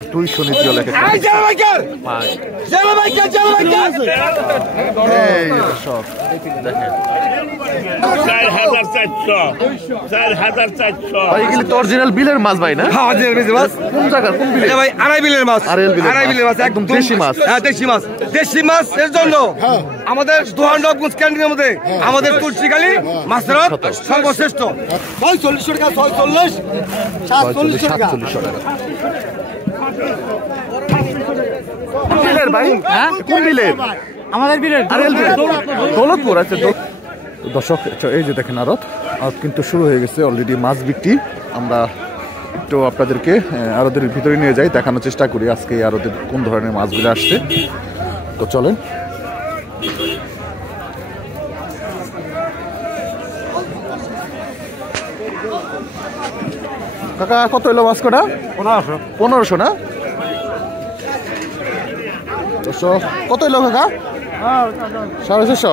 200 নিচে লেখা সব দেখেন 4400 এগুলি তো অরিজিনাল বিলের মাছ ভাই না? হ্যাঁ অরিজিনাল বিলের মাছ। কোন জায়গা কোন বিলে ভাই? আড়াই বিলের মাছ। আড়াই বিলের মাছ একদম দেশি মাছ। হ্যাঁ দেশি মাছ। দেশি মাছ এর জন্য আমাদের দোহানগঞ্জ ক্যান্টিনের মধ্যে আমাদের তুলসীখালী মাছের সর্বশ্রেষ্ঠ। 4600 টাকা 46 4700 টাকা। কোন বিলের ভাই? হ্যাঁ কোন বিলের? আমাদের বিলের দৌলতপুর আছে। দর্শক এই যে দেখেন আড়ত কিন্তু শুরু হয়ে গেছে অলরেডি মাছ বিক্রি। আমরা একটু আপনাদেরকে আড়তের ভিতরে নিয়ে যাই, দেখানোর চেষ্টা করি আজকে আড়তের কোন ধরনের মাছগুলো আসছে। তো চলেন। কাকা কত এলো মাছ কটা? 1500 না? কত এলো কাকা? 650।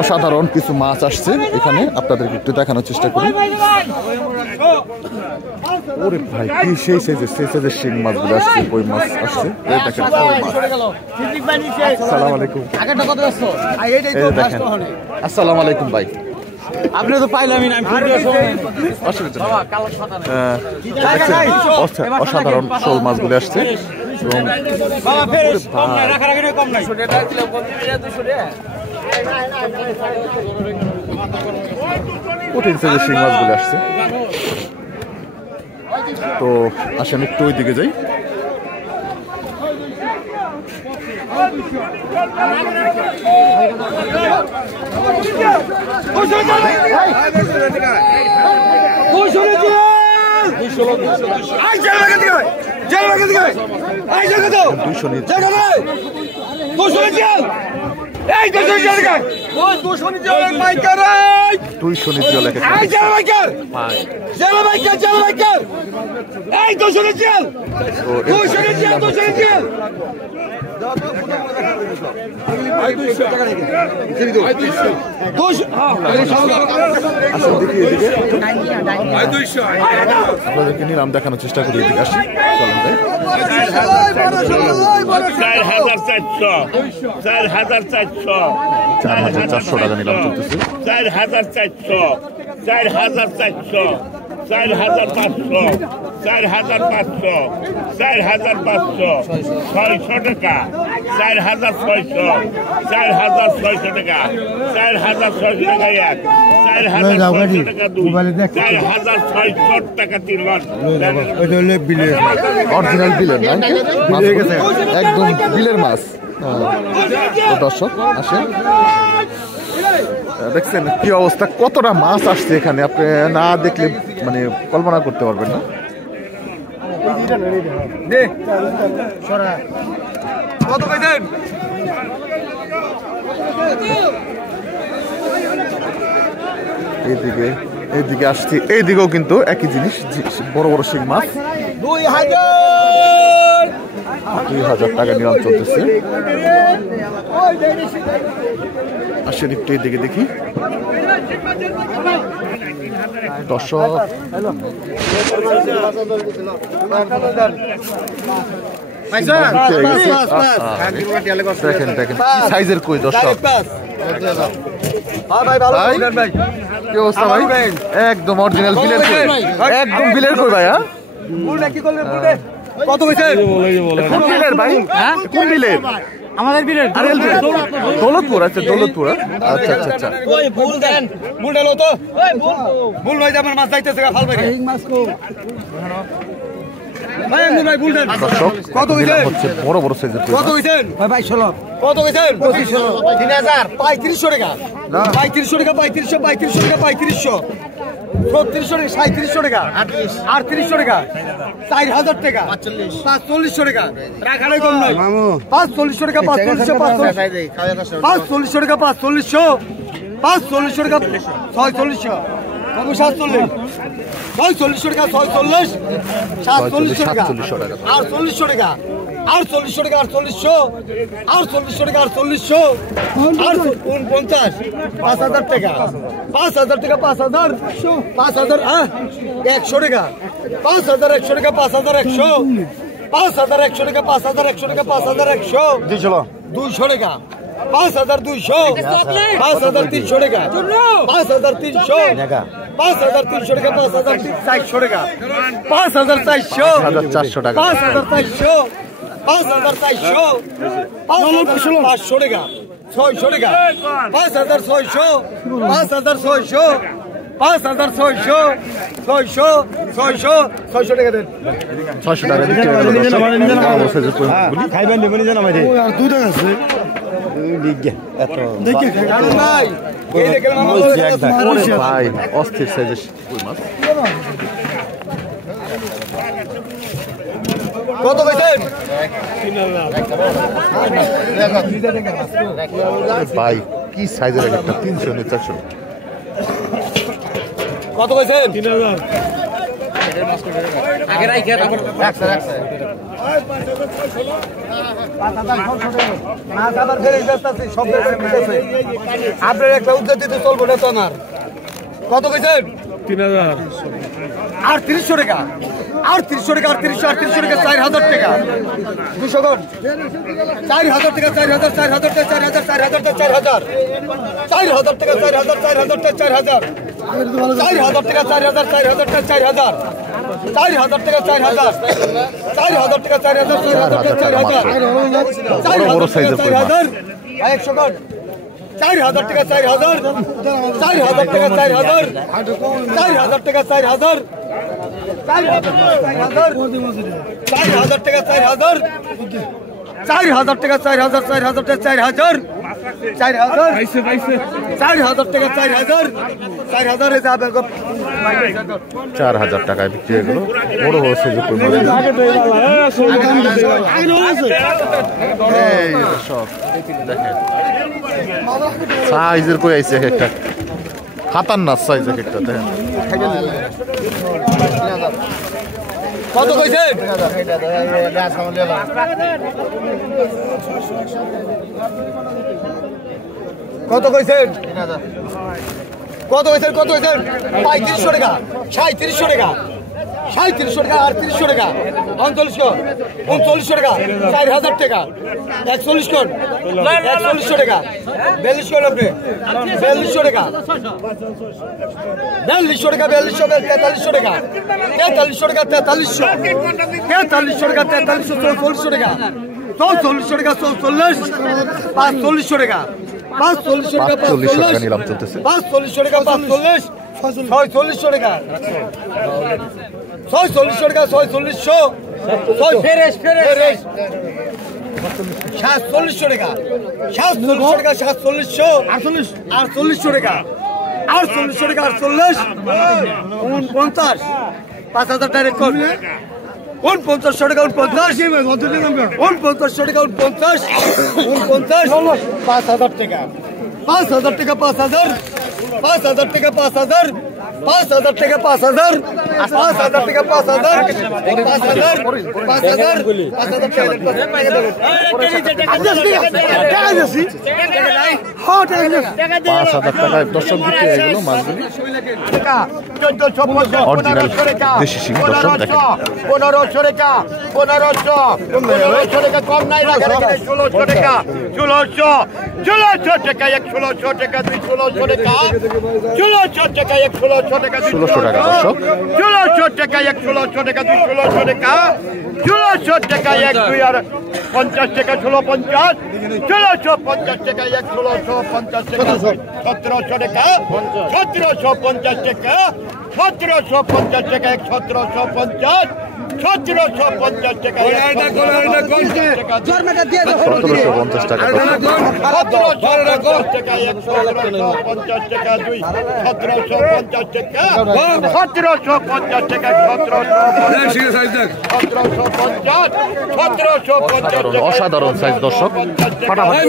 অসাধারণ কিছু মাছ আসছে এখানে, আপনাদেরকে একটু দেখানোর চেষ্টা করি। ওরে ভাই কি সেই সাইজের শিং মাছগুলো আসছে, কই মাছ আসছে। এই দেখেন আসসালামু আলাইকুম। আসসালামু আলাইকুম ভাই। আপনি তো পাইলামই না। অসাধারণ শোল মাছগুলো আসছে এবং কঠিন সাইজের শিং মাছগুলো আসছে। তো আসেন একটু ওই দিকে যাই। আপনাদেরকে নিলাম দেখানোর চেষ্টা করি। এদিকে আসি, চলেন যাই। 4400 টাকা নিলাম চলতেছে। 4400 4500 4500 4500 4500 600 টাকা 4600 4600 টাকা 4600 টাকা এক 4600 টাকা দুই 4600 টাকা তিন লট। অরিজিনাল বিলের না? একদম বিলের মাছ। দর্শক আসেন, দেখছেন কি অবস্থা, কতটা মাছ আসছে এখানে, আপনি না দেখলে মানে কল্পনা করতে পারবেন না। এইদিকে আসছি, এইদিকেও কিন্তু একই জিনিস, বড় বড় শিং মাছ। 2000 টাকা নিলাম চলতেছে। আসেন একটু এইদিকে দেখি। দর্শক দেখেন দেখেন সাইজের কই দর্শক। কি অবস্থা ভাই? একদম অরিজিনাল বিলের কই, একদম বিলের কই ভাই। হ্যাঁ কত হয়েছে? কোন বিলের ভাই? হ্যাঁ কোন বিলের? আমাদের বিলের দৌলতপুর আছে। দৌলতপুর। আচ্ছা আচ্ছা আচ্ছা। ভুল দেন, ভুল ডালো তো ভুল ভাই, আমার মাছ যাইতেছে ফাল ভাই মাছ কো ভাই ভাই ভুল দেন। কত হইছে? বড় বড় সাইজের। কত হইছে ভাই? 2200। কত হইছে? 2500 3000 3500 টাকা 3500 টাকা 3500 3500 টাকা 3500 3600 টাকা 3800 টাকা 4000 টাকা 4500 টাকা রাখালে কম নয় মামু 4500 টাকা 4500 4500 টাকা 4500 টাকা 4600 বাবু 47 4600 টাকা 46 4700 টাকা 4800 টাকা 48 টাকা 4800 48 টাকা 4800 49 5000 টাকা 5000 টাকা 5000 5000 হ্যাঁ 100 টাকা 5100 টাকা 5100 5100 টাকা 5100 টাকা 5100 200 টাকা 5200 5300 টাকা 5300 5300 টাকা 5400 টাকা 5400 400 টাকা 5400 5400 500 টাকা 600 টাকা 5600 5600 5600 600 টাকা দেন 600 টাকা বিক্রি হয়ে গেল খাইবেন নেবেন জানা ভাই দুধ আছে ভাই এই দেখেন ভাই অস্থির সাইজের কই মাছ কত কইছেন ভাই কি সাইজের একটা 300 নে 400 কত কইছেন 3000 আগে রাইখা তারপর আপনার একটা উদ্যোগ দিতে চলবো না তো আমার কত কইছেন 3000 3800 টাকা 3800 টাকা 3800 টাকা 4000 টাকা 200 কোন 4000 টাকা 4000 4000 টাকা 4000 4000 টাকা 4000 4000 টাকা 4000 4000 টাকা 4000 4000 টাকা 4000 4000 টাকা 4000 4000 টাকা 4000 4000 টাকা 4000 বড় সাইজের কই মাছ 100 কোন 4000 টাকা 4000 4000 টাকা 4000 4000 টাকা 4000 4000 টাকা 4000 4000 টাকা 4000 4000 টাকা 4000 পাইছে 4000 টাকা 4000 4000 এ যাবে 4000 টাকায় বিক্রি হয়ে গেল বড় বড় সাইজের কই মাছ এই সব দেখেন সাইজের কই আইছে একটা খাতারনাক সাইজ একটা দেখেন কত কইছেন কত কইছেন কত কইছেন কত কইছেন 3500 টাকা 3700 টাকা 3700 টাকা 3800 টাকা 3900 টাকা 4000 টাকা 41 কোন 4100 টাকা 42 কোন আপনি 4200 টাকা 4200 টাকা 4300 টাকা 4300 টাকা 4300 টাকা 4300 টাকা 4400 টাকা 44 540 টাকা 540 টাকা 45 টাকা নিলাম চলতেছে 540 টাকা 45 46 টাকা 46 টাকা 46 ফেরেশ 47 টাকা 47 টাকা 48 টাকা 48 টাকা 49 5000 ডাইরেক্ট কর 49 টাকা 49 টাকা 5000 টাকা 5000 টাকা 5000 5000 টাকা 5000 5000 টাকা 5000 5000 টাকা 5000 5000 টাকায় দর্শক বিক্রি হয়ে গেল মাছগুলি অরিজিনাল দেশি শিং দর্শক দেখেন 1500 টাকা 1500 টাকা কম নাই রাখা 1600 টাকা 1600 টাকা 1600 টাকা 216 টাকা 1600 টাকা 1600 টাকা 1600 টাকা দর্শক 1600 টাকা 1600 টাকা 216 টাকা 1600 টাকা 12 আর 50 টাকা 1650 1650 টাকা 1650 টাকা 1700 টাকা 1750 টাকা 1750 টাকা 1750 1750 টাকা 1750 টাকা দর্শক 1750 টাকা 1750 টাকা 2 1750 টাকা 1750 টাকা 1750 অসাধারণ সাইজ দর্শক ফাটাফাটি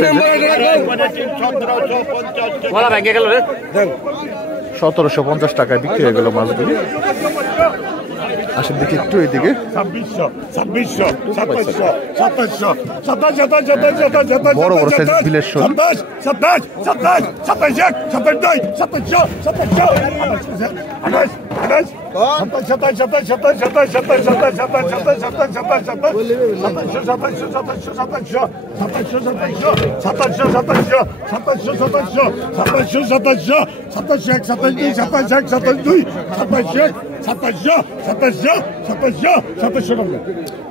বলা ব্যাংকে গেল রে 1750 টাকায় বিক্রি হয়ে গেল মাছগুলি আসেন দেখি একটু এইদিকে। 2600 2700 2700 বড় বড় সাইজ বিলের শোল। 27 27 27 27 27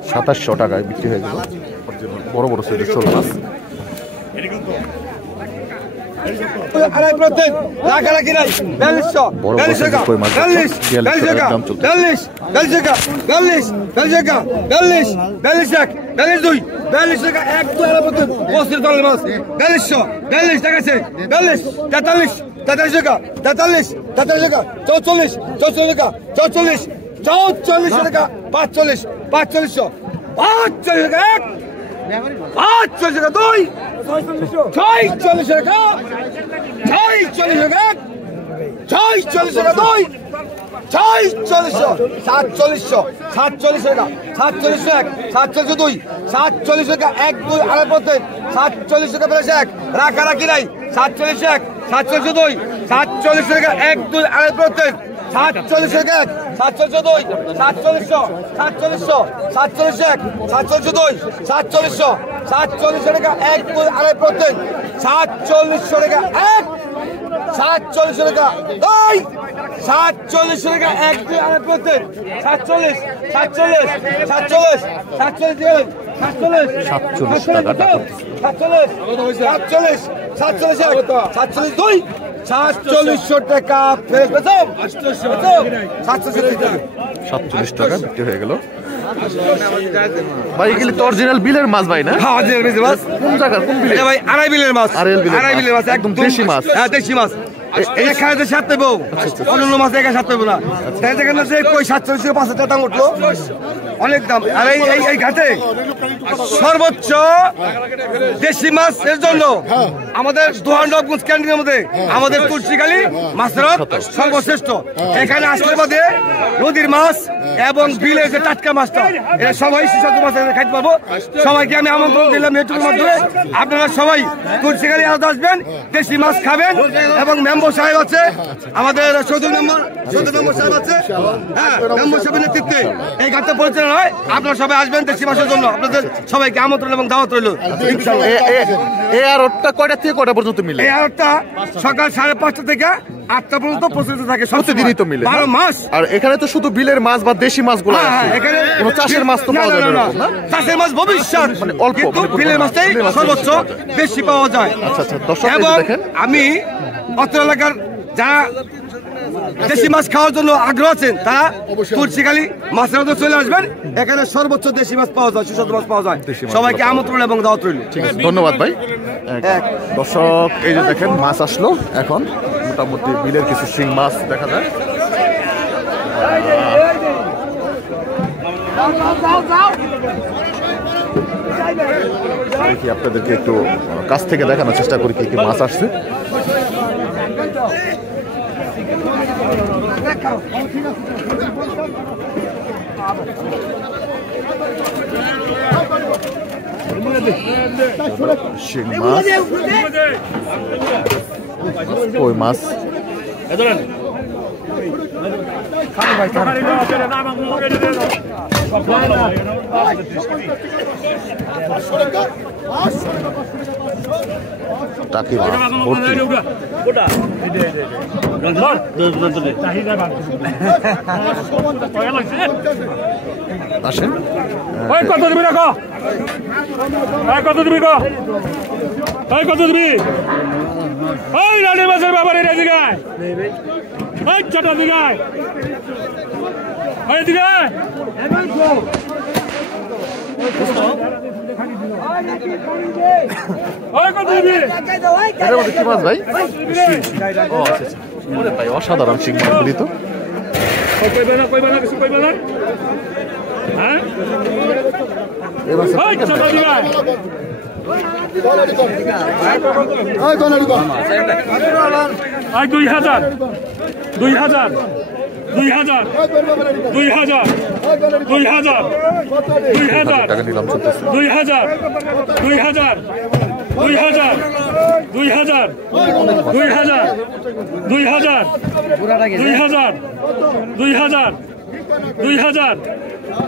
2700 টাকায় বিক্রি হয়ে গেল বড় বড় সাইজের শোল মাছ। আড়াই প্রত্যেক রাখারাখি নাই 4200 বড় বড় 42 টাকা কই মাছ 42 42 টাকা দাম চলছে। 42 টাকা 42 টাকা 42 42 42 টাকা 1 2 আড়াই প্রত্যেক 25 ডলার মাছ 4200 টাকা আছে 42 43 টাকা 43 টাকা 44 টাকা 44 টাকা 45 4500 টাকা 1 45 টাকা 2 46 টাকা 46 টাকা 46 টাকা 2 46 47 টাকা 47 2 47 টাকা 1 2 আড়াই প্রত্যেক 47 টাকা প্লাস 1 রাখারাখি নাই 47 2 47 টাকা 1 2 আড়াই প্রত্যেক 47 টাকা 47 2 47 2 47 টাকা 1 2 আড়াই প্রত্যেক 47 টাকা 1 47 টাকা 2 47 টাকা 1 2 আড়াই প্রত্যেক 47 2 47 টাকা ফেরত পেছাম 47 টাকা বিক্রি হয়ে গেল ভাই। এগুলি তো অরিজিনাল বিলের মাছ ভাই না? হ্যাঁ অরিজিনাল বিলের মাছ। কোন জায়গার কোন বিলের? ভাই আড়াই বিলের মাছ। আড়াই বিলের মাছ একদম দেশি মাছ। হ্যাঁ দেশি মাছ। এই খাইতে সাত পেব অন্য মাছ একা সাত পেব না। তাই দেখেন যে কই 47 5 টাকা দাম উঠলো অনেক দাম। আর এই ঘাটে সর্বোচ্চ দেশি মাছের জন্য আমাদের দোহানগঞ্জ ক্যান্টিনের মধ্যে আমাদের তুলসীখালী মাছের সর্বশ্রেষ্ঠ। এখানে আসলে বাদে নদীর মাছ এবং বিলের যে টাটকা মাছটা এটা সবাই সুস্বাদু মাছ খাইতে পারবো। সবাইকে আমি আমন্ত্রণ দিলাম ইউটিউবের মাধ্যমে আপনারা সবাই তুলসীখালী আসবেন, দেশি মাছ খাবেন। এবং মেম্বার সাহেব আছে আমাদের 14 নম্বর সাহেব আছে। হ্যাঁ মেম্বার সাহেবের নেতৃত্বে এই ঘাটটা পরিচালনা হয়। আপনারা সবাই আসবেন দেশি মাছের জন্য। আপনাদের সবাইকে আমন্ত্রণ এবং দাওয়াত রইল। এই আড়তটা কয়টা থেকে কয়টা পর্যন্ত মিলে? এই আড়তটা সকাল 5:30 থেকে 8টা পর্যন্ত প্রস্তুত থাকে। প্রতিদিনই তো মিলে 12 মাস। আর এখানে তো শুধু বিলের মাছ বা দেশি মাছগুলো আছে, এখানে কোনো চাষের মাছ তো পাওয়া যায় না এরকম, না? চাষের মাছ ভবিষ্যৎ মানে অল্প, কিন্তু মানে বিলের মাছটাই সর্বোচ্চ বেশি পাওয়া যায়। আচ্ছা দর্শক এবং দেখেন আমি অত্র এলাকার যারা দেশি মাছ খাওয়ার জন্য আগ্রহ আছেন তারা তুলসীখালী মাছের মধ্যে চলে আসবেন। এখানে সর্বোচ্চ দেশি মাছ পাওয়া যায়, সুস্বাদু মাছ পাওয়া যায়। সবাইকে আমন্ত্রণ এবং দাওয়াত রইল। ঠিক আছে, ধন্যবাদ ভাই। দর্শক এই যে দেখেন মাছ আসলো এখন মোটামুটি বিলের কিছু শিং মাছ দেখা যায়। দেখি আপনাদেরকে একটু কাছ থেকে দেখানোর চেষ্টা করি কি কি মাছ আসছে। শিং মাছ, কই মাছ, টাকি মাছ ভর্তি। আসেন কত দিবি রাখো, কত দিবি কত দিবি? ওই রানী মাছের ব্যাপারে এদিকে ওই ছোট দিকে ওইদিকে কি মাছ ভাই? ও আচ্ছা আচ্ছা ভাই অসাধারণ শিং মাছগুলি তো। হ্যাঁ 2000 2000 2000 2000 2000 টাকা নিলাম চলতেছে 2000 2000 2000 2000 2000 2000 2000 2000 2000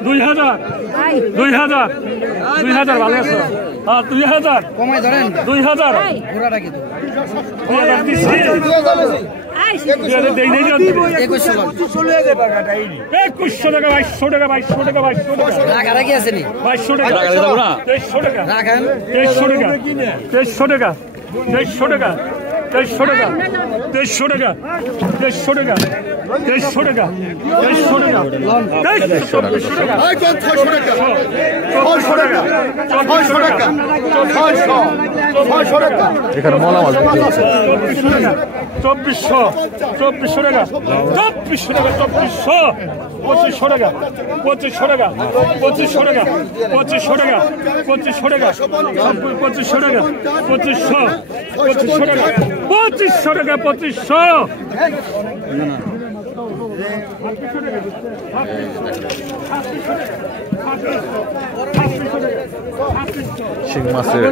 2000 2000 2000 ভালো আছে হ্যাঁ 2000 কমাই ধরেন 2000 ঘোড়াটা কি তো 2000 দিছি 2100 টাকা 2200 টাকা 2200 টাকা 2200 টাকা রাখা রাখি আছে নি 2200 টাকা 2300 টাকা রাখেন 2300 টাকা 2300 টাকা 2300 টাকা 2300 টাকা 2300 টাকা 2300 টাকা 2300 টাকা 2300 টাকা 2300 টাকা ভাই কোন 600 টাকা 600 টাকা 600 টাকা 600 টাকা এখানে মলা মাছ বিক্রি হচ্ছে 2400 টাকা 2400 টাকা 2500 টাকা 2500 টাকা 2500 টাকা 2500 টাকা 2500 টাকা 2500 টাকা 2500 টাকা 2500 টাকা 2500 শিং মাছের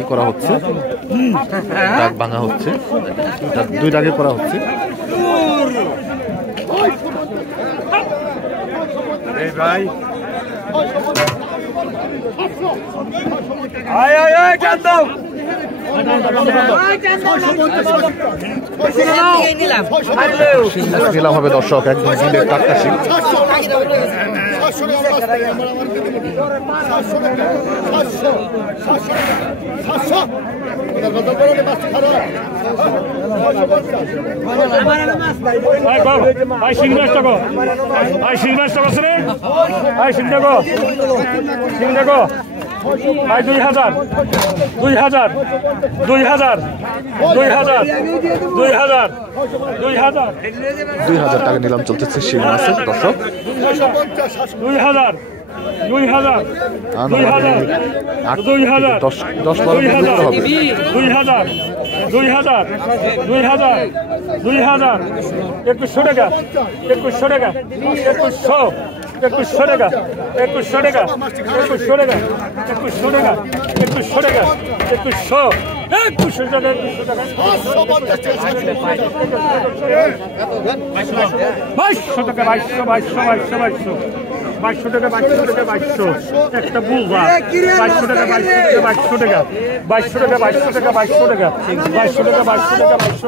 ই করা হচ্ছে ডাক ভাঙা হচ্ছে দুই ডাকে করা হচ্ছে ভাই আয় আয় আয় চাঁদ দাও নিলাম হবে দর্শক একদম দিলের টাটকা শিং ভাই শিং মাছ টাকো ভাই শিং মাছ টাকো রে ভাই শিং টাকো ভাই 2000 2000 2000 2000 2000 2000 টাকা নিলাম চলতেছে শিং মাছের দর্শক 2000 2000 2000 10 12 দিতে হবে 2000 2000 2000 2000 2100 টাকা 2100 টাকা 2100 টাকা 2100 টাকা 2100 টাকা 2100 টাকা 2100 টাকা 2100 2100 টাকা 2200 টাকা 2200 টাকা 2200 একটা বুলবা 2200 টাকা 2200 টাকা 2200 টাকা 2200 টাকা 2200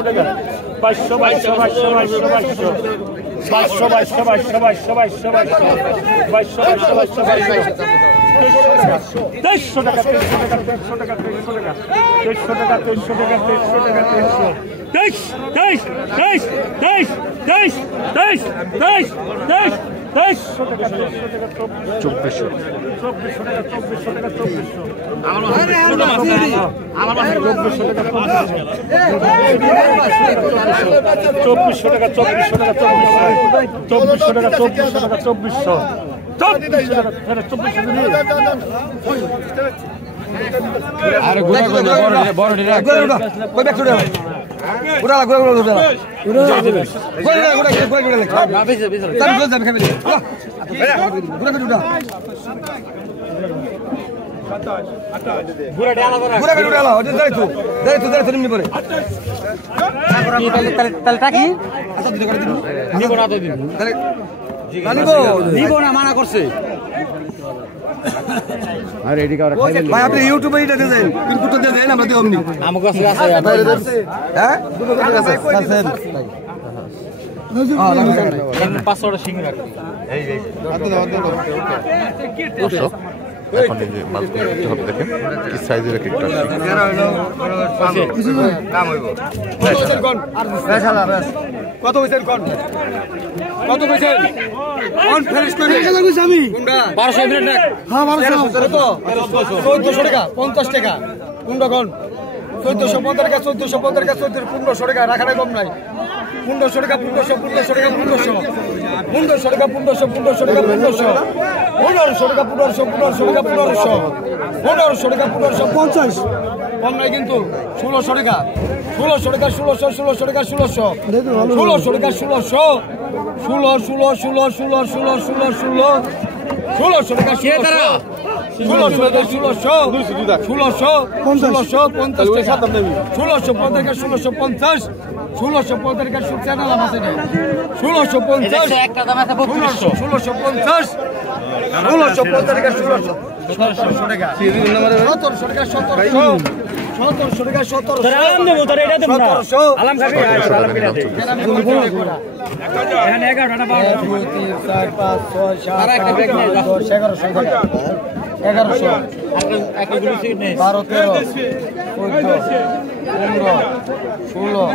টাকা 2200 টাকা 2200 টাকা 2200 টাকা মানা করছে ভাই আপনি ইউটিউবে এটা দিয়ে দেন পিনকোড দিয়ে দেন আমরা দিই অমনি আমার কাছে আছে হ্যাঁ 500 সিং রাখ দর্শক এখন এই যে মাছগুলো দেখতে হবে দেখেন কি সাইজের এক একটা কত পয়সা কোন কত পয়সা কোন ফেরেশ করে টাকা কইছি আমি কোনটা 1200 মিনিট দেখ হ্যাঁ 1200 তো 1400 টাকা 50 টাকা কোনটা কোন 1450 টাকা 1450 টাকা 1500 টাকা রাখাটা কম নাই 1500 টাকা 1500 টাকা 1500 টাকা 1500 টাকা 1500 টাকা 1500 টাকা 1500 টাকা 1550 কম নাই কিন্তু 1600 টাকা 1600 টাকা 1600 টাকা 1600 টাকা 1600 ষোলো 1600 টাকা 1600 টাকা 1600 50 টাকা 1650 টাকা চ্যানেল আছে 1650 একটা দাম আছে 1650 টাকা 1700 টাকা 1700 টাকা 1700 টাকা 1700 আলাম দেব তোর এটা দেব না আলাম খাবি আলাম কিনা দে এখানে 11 টাকা 12 2 3 4 5 6 7 আর একটা ব্যাগ নিয়ে 10 1100 টাকা 1100 একটা গুলি সিট নেই 12 13 14 15 16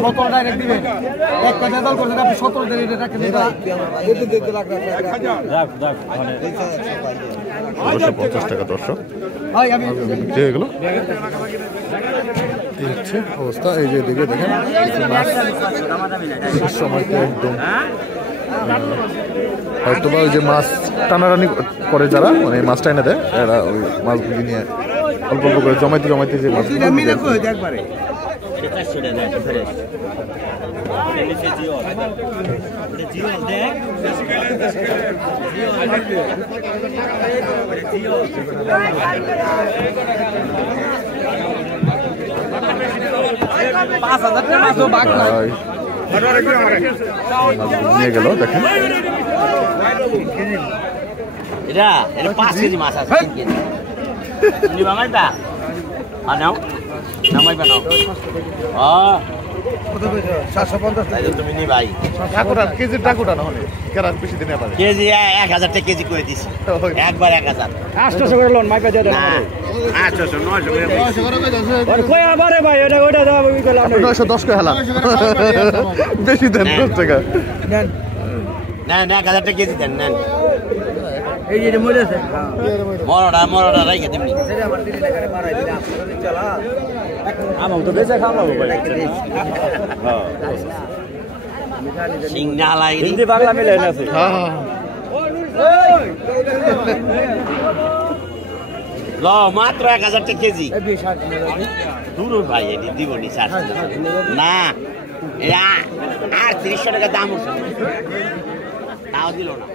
17 ডাইরেক্ট দিবেন এক কথা দাও করে আপনি 17 ডাইরেক্ট রাখেন দিতে রাখ মানে 1750 টাকা দর্শক ভাই আমি বিক্রি হয়ে গেল। এই হচ্ছে অবস্থা। এই যে দিকে দেখেন সময়টা একদম হয়তো বা ওই যে মাছ টানাটানি করে যারা মানে মাছটা এনে দেয় এরা ওই মাছগুলি নিয়ে অল্প অল্প করে জমাইতে যে মাছগুলো নিয়ে গেল দেখেন এটা 5 কেজি মাছ আছে 3 কেজি নিবা মাইবা নাও নামাইবা নাও কত কইছো 750 তাই তুমি নি ভাই টাকুটা কেজি টাকুটা না হলে কেরার বেশি দিনে পারে কেজি 1000 টাকা কেজি করে দিছি একবার 1000 800 করে লোন মাইপা দিয়ে দেন 800 900 করে 900 করে কইছো আর কই আবারে ভাই এটা ওইটা দাও আমি কইলাম 910 করে হালা বেশি দেন 10 টাকা নেন না 1000 টাকা কেজি দেন নেন এই যে মরেছে মরড়া রাইখে দিমনি সেটা আমার 3 টাকা মারাই দিলে আপনি চলা আমও তো বেচা খাওয়াবো ভাই হ্যাঁ সিংনা লাগি হিন্দি বাংলা মিলে আছে হ্যাঁ হ্যাঁ ল মাত্র 1000 টাকা কেজি দূর ভাই এটি দিবনি স্যার না এরা 3800 টাকা দাম হচ্ছে তাও দিল না।